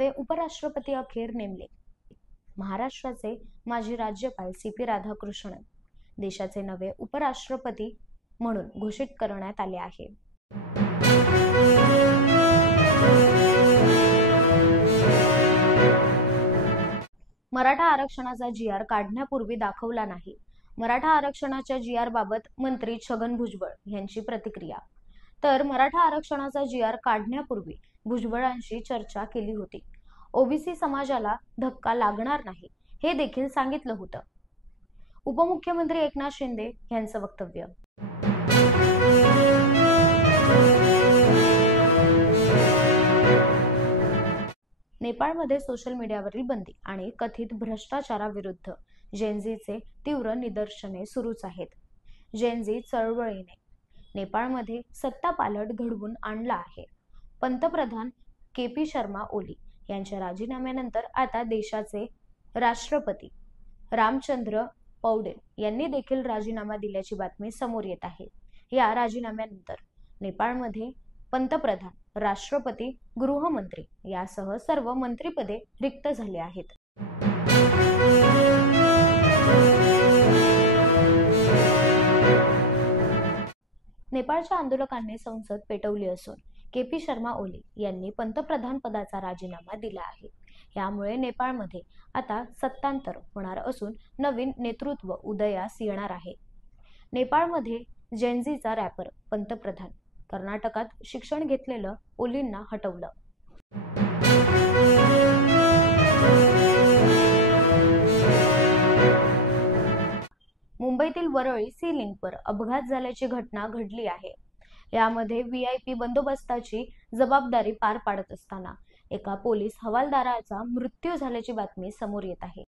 नवे उपराष्ट्रपती अखेर नेमले। महाराष्ट्राचे माजी राज्यपाल CP राधाकृष्णन देशाचे नवे उपराष्ट्रपती म्हणून घोषित करण्यात आले आहे। मराठा आरक्षणाचा GR काढण्यापूर्वी दाखवला नाही। मराठा आरक्षणाच्या GR बाबत मंत्री छगन भुजबळ यांची प्रतिक्रिया। तर मराठा आरक्षणाचा GR काढण्यापूर्वी भुजबळांशी चर्चा केली होती। ओबीसी समाजाला धक्का लागणार नाही हे देखील सांगितलं होतं। उपमुख्यमंत्री एकनाथ शिंदे यांचं वक्तव्य। नेपाळमध्ये सोशल मीडियावरील बंदी आणि कथित भ्रष्टाचाराविरुद्ध जेनझीचे तीव्र निदर्शने सुरूच आहेत। जेनझी चळवळीने नेपाळमध्ये सत्तापालट घडवून आणला आहे। पंतप्रधान KP शर्मा ओली यांच्या राजीनाम्यानंतर आता देशाचे राष्ट्रपती रामचंद्र पौडेल यांनी देखील राजीनामा दिल्याची बातमी समोर येत आहे। या राजीनाम्यानंतर नेपाळमध्ये पंतप्रधान, राष्ट्रपती, गृहमंत्री यासह सर्व मंत्रिपदे रिक्त झाली आहेत। नेपाळच्या आंदोलकांनी संसद पेटवली असून KP शर्मा ओली यांनी पंतप्रधान पदाचा राजीनामा दिला आहे। यामुळे नेपाळमध्ये आता सत्तांतर होणार असून नवीन नेतृत्व उदयास येणार आहे। नेपाळमध्ये जेनझीचा रॅपर पंतप्रधान, कर्नाटकात शिक्षण घेतलेलं ओलींना हटवलं। मुंबईतील वरळी सी लिंकवर अपघात झाल्याची घटना घडली आहे। यामध्ये VIP बंदोबस्ताची जबाबदारी पार पाडत असताना एका पोलीस हवालदाराचा मृत्यू झाल्याची बातमी समोर येत आहे।